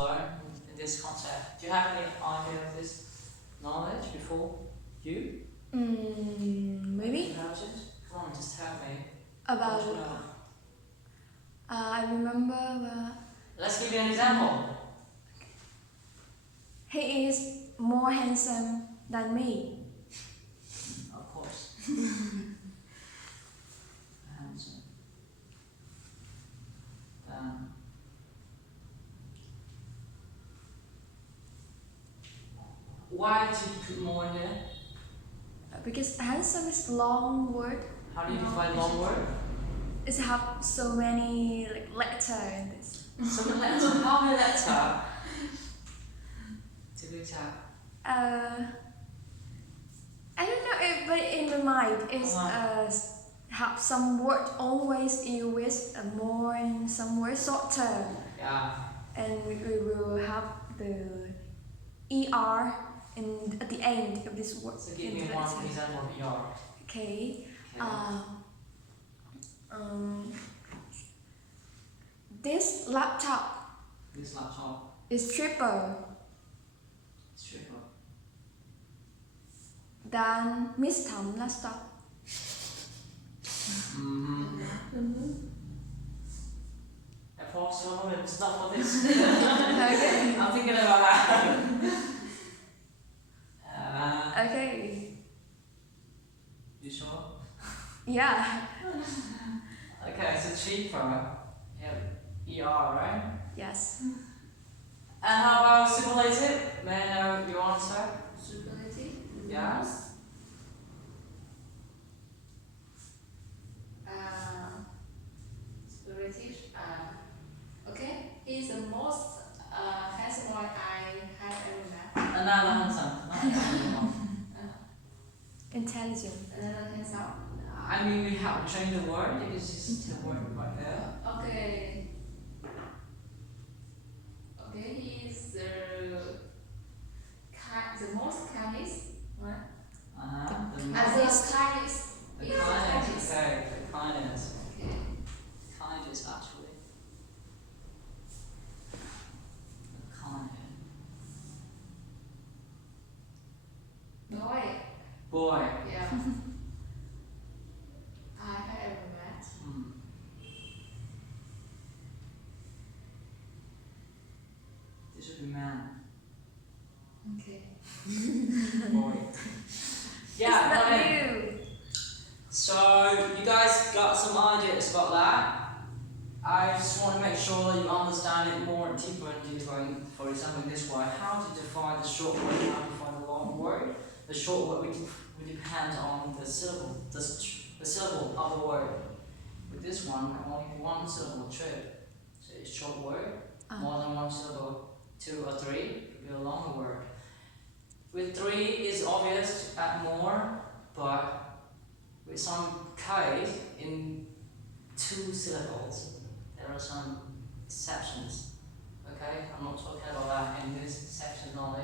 learn in this concept? Do you have any idea of this knowledge before you? Maybe About it? Come on, just tell me. about. I want to know. I remember Let's give you an example. he is more handsome than me. Of course. Handsome. Why did you put more in there? Because handsome is long word. How do you define long word? It have so many letters in this. So many letters. How many letters? To be exact. I don't know, but in my mind is have some word always use with more and some word shorter. Yeah. And we will have the er at the end of this word. So give me one example of ER. Okay. This laptop This laptop is cheaper is cheaper. than Miss Thumb laptop. Of course, your moment is not for this. Okay. I'm thinking about that. Okay. You sure? Yeah. Okay, so cheaper. Yeah, ER, right? Yes. And how about superlative? May I know your answer? Superlative? Yeah. Superlative. Okay. He's the most handsome boy I have ever met. Another handsome. Intelligent. Another handsome. I mean, we have to change the word. It's just the word right there. Okay. Okay. He's the most kindest one. The The most. kindest. The He's the kindness. kindest. Okay, the kindness. Okay. Kindness, actually. The kindness. Boy. Boy. Yeah. I have ever met. This should be man. Okay. Boy. Yeah, It's I not mean, you. so you guys got some ideas about that. I just want to make sure that you understand it more deeper and deeper. For example, in this way, how to define the short word, how to define the long word. The short word we depend on the syllable, the syllable of the word. With this one, only one syllable trip. So it's short word. More than one syllable, 2 or 3, it could be a longer word. With 3, it's obvious to add more, but with some case, in 2 syllables, there are some exceptions. Okay, I'm not talking about that in this section only.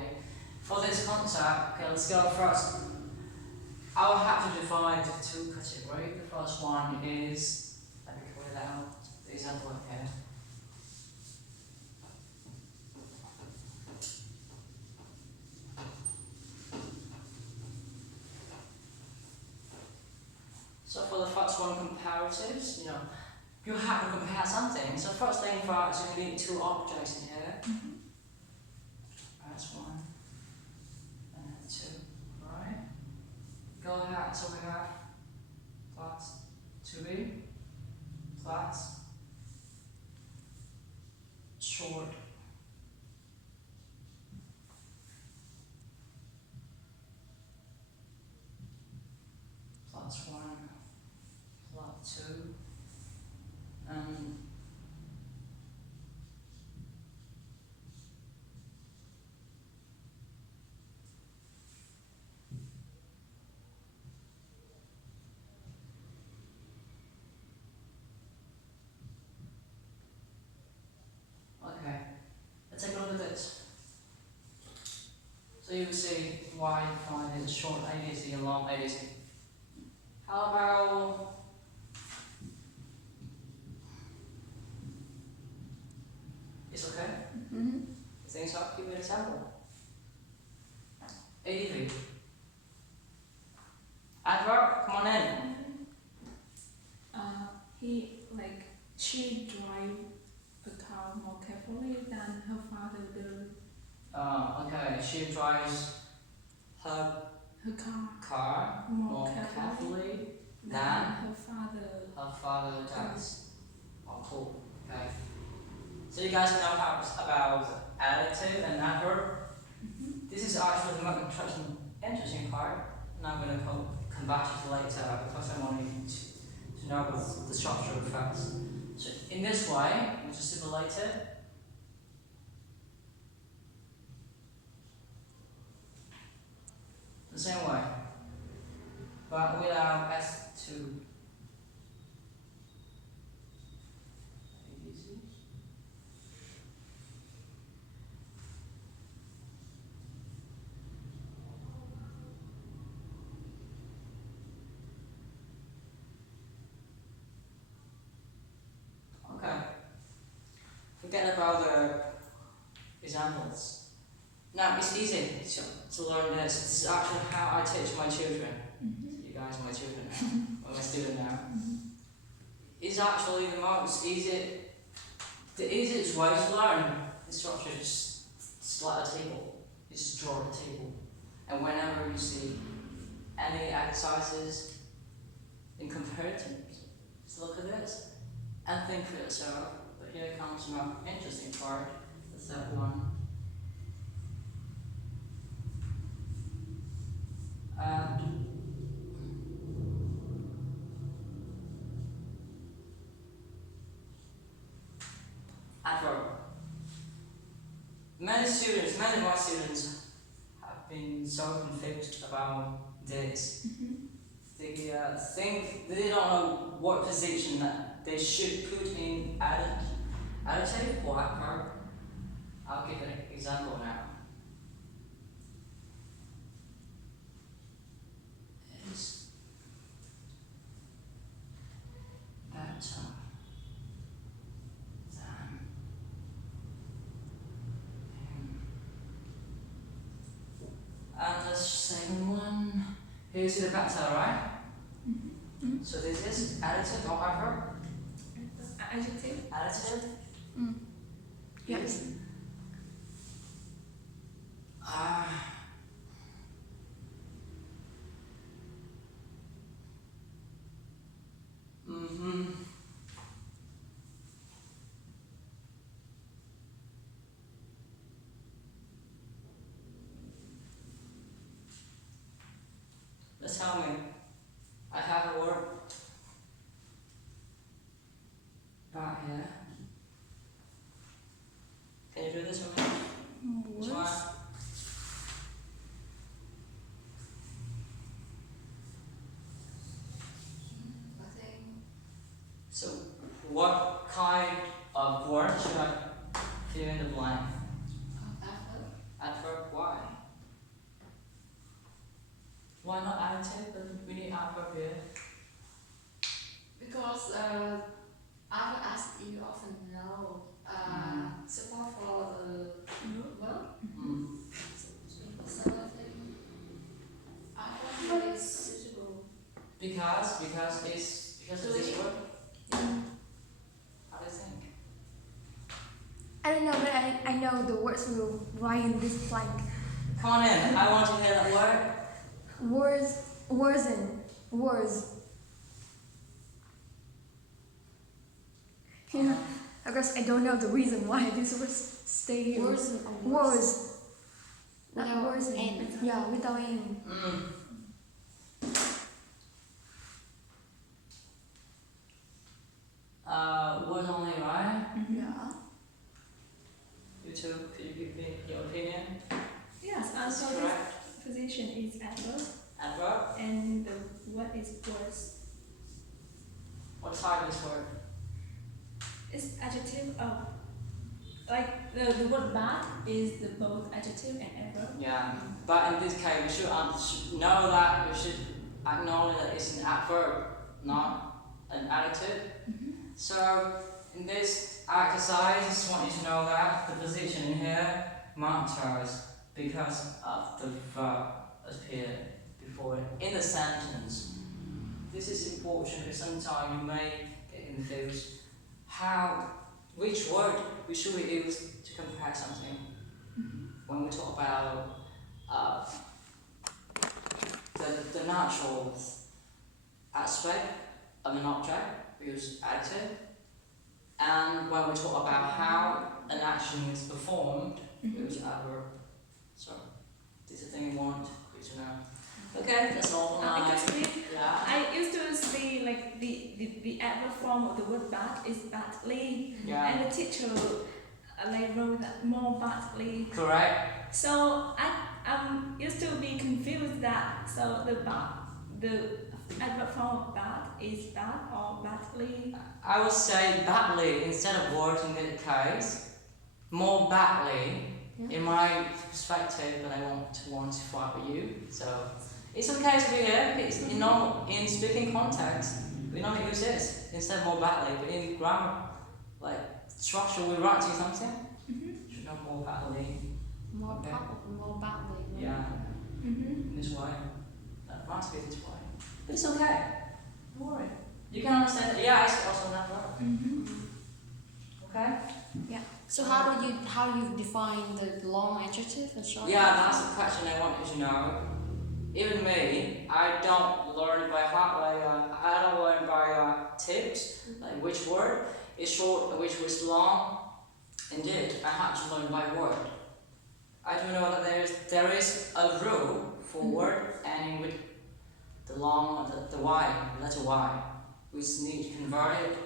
For this concept, okay, let's go first. I'll have to divide the 2 categories. The first one is, let me clear that out, the example here. So for the first one, comparatives, you have to compare something. So first thing first, you need 2 objects in here. That's 1 and 2, right? Go ahead, so we have plus 2b plus short plus 1 plus 2 okay, let's take a look at this. So you will see why you find it short ADC and long ADC. How about it's okay? think so? Give me an example. 83. Adverb, come on in. She drive the car more carefully than her father did. Okay, she drives her Her car more carefully than her father. her father does. Oh, cool. Okay. So you guys know about adjective and adverb. This is actually the most interesting part, and I'm going to come back to it later because I want you to know about the structure of first. So in this way, which is superlative, the same way, but without S2. Okay. Forget about the examples. Now it's easy to learn this. This is actually how I teach my children. You guys are my children now, or my student now. It's actually the easiest way to learn this structure is just like a table. You just draw a table. And whenever you see any exercises in comparative, just look at this and think for yourself. But here comes the most interesting part, the third one. Adverb. Many of my students have been so confused about this. They think they don't know what position that they should put in adjective or adverb. I'll give an example now. Is better than him. And the second one, here's the better, right? So this is adjective or adverb? Adjective. Adjective? Yes. Let's tell me. I have a word back here. Can you do this for me? Which one? So, what kind of word should I fill in the blank? Adverb. Why? Why not adjective? But we need adverb here. Because I will ask you often know support for the verb. So I think adverb is suitable. Because of this word. How do you think? I don't know, but I know the words will write in this blank. Come on in. I want to hear that word. Words. Yeah, because I don't know the reason why these words stay here. Words. Not Without words. N. Yeah, without N. Words only, right? Yeah. You two, could you give me your opinion? Yes, That's so correct. this position is adverb, Adverb. and the what is words? What type is word? It's adjective of, like the word bad is the both adjective and adverb. Yeah. But in this case, we should know that we should acknowledge that it's an adverb, not an adjective. So in this exercise, I just want you to know that the position in here matters because of the verb appeared before it in the sentence. This is important because sometimes you may get confused. Which word we should we use to compare something? When we talk about the natural aspect of an object, we use adjective. And when we talk about how an action is performed, we use adverb. So, this is the thing you want you to know. Okay, that's all for I now. can speak. Yeah. I used to say like the adverb form of the word bad is badly, Yeah. and the teacher like wrote that more badly. Correct. So I used to be confused that so the adverb form of bad is bad or badly. I would say badly instead of words in this case. More badly, in my perspective, but I want to fight with you. So it's okay to be here. It's in speaking context, we normally use this instead of more badly. But in grammar, like structure, we're writing something. Should know more badly. More Okay. probably, more badly. Yeah. In this way. That must be this way. But it's okay. Don't worry. You can understand that. Yeah, it's also not wrong. Okay. So how you define the long adjective and short? Yeah, that's the question I wanted to know. Even me, I don't learn by heart. I don't learn by tips, like which word is short and which was long. Indeed, I had to learn by word. I do know that there is a rule for word ending with the long, the Y, letter Y. We need to convert it,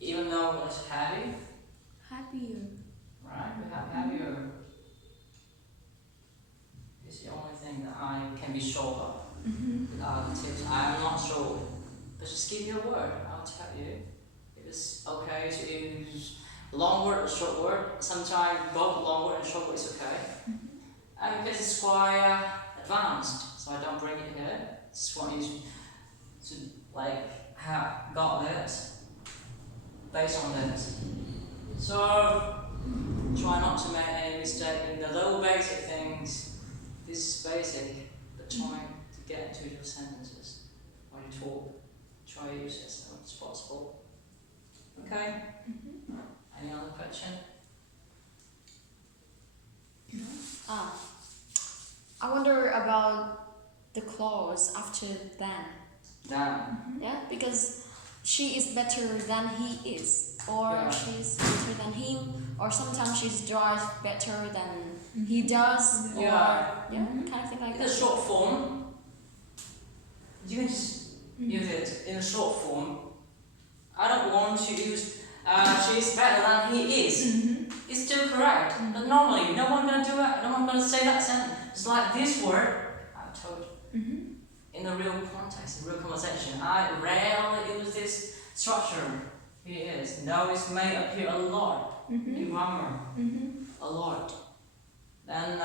even though it's heavy. Happier. Right, we have heavier. It's the only thing that I can be sure of. The tips, I'm not sure. But just give you a word, I'll tell you. If it's okay to use long word or short word. Sometimes both long word and short word is okay. And because it's quite advanced, so I don't bring it here. Just want you to have got this based on this. So try not to make any mistake in the little basic things. This is basic, but try to get into your sentences when you talk. Try to use it as much as possible. Okay? Any other question? I wonder about the clause after than. Then. Yeah, because she is better than he is, or Yeah. she's better than him, or sometimes she drives better than he does, or Yeah. kind of thing like In the that. short form, you can just use it in a short form. I don't want to use she's better than he is. It's still correct, but normally no one's gonna do it. No one's gonna say that sentence. It's like this word. I told you. In the real context, in real conversation, I rarely use this structure. Here it is. Though it may appear a lot in grammar, a lot. Then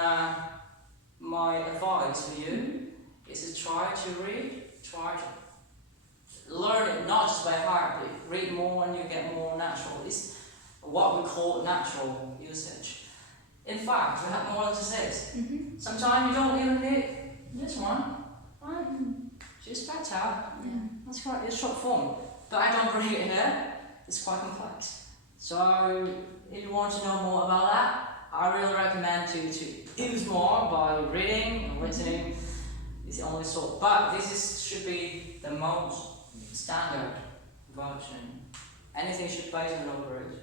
my advice for you is to try to read, try to learn it not just by heart, but read more and you get more natural. It's what we call natural usage. In fact, we have more than just this. Sometimes you don't even need this one. Right? Just better. Yeah. That's quite it's short form. But I don't bring it in there. It's quite complex. So if you want to know more about that, I really recommend to use more by reading and listening. It's the only sort. But should be the most standard version. Anything should be based on an overage.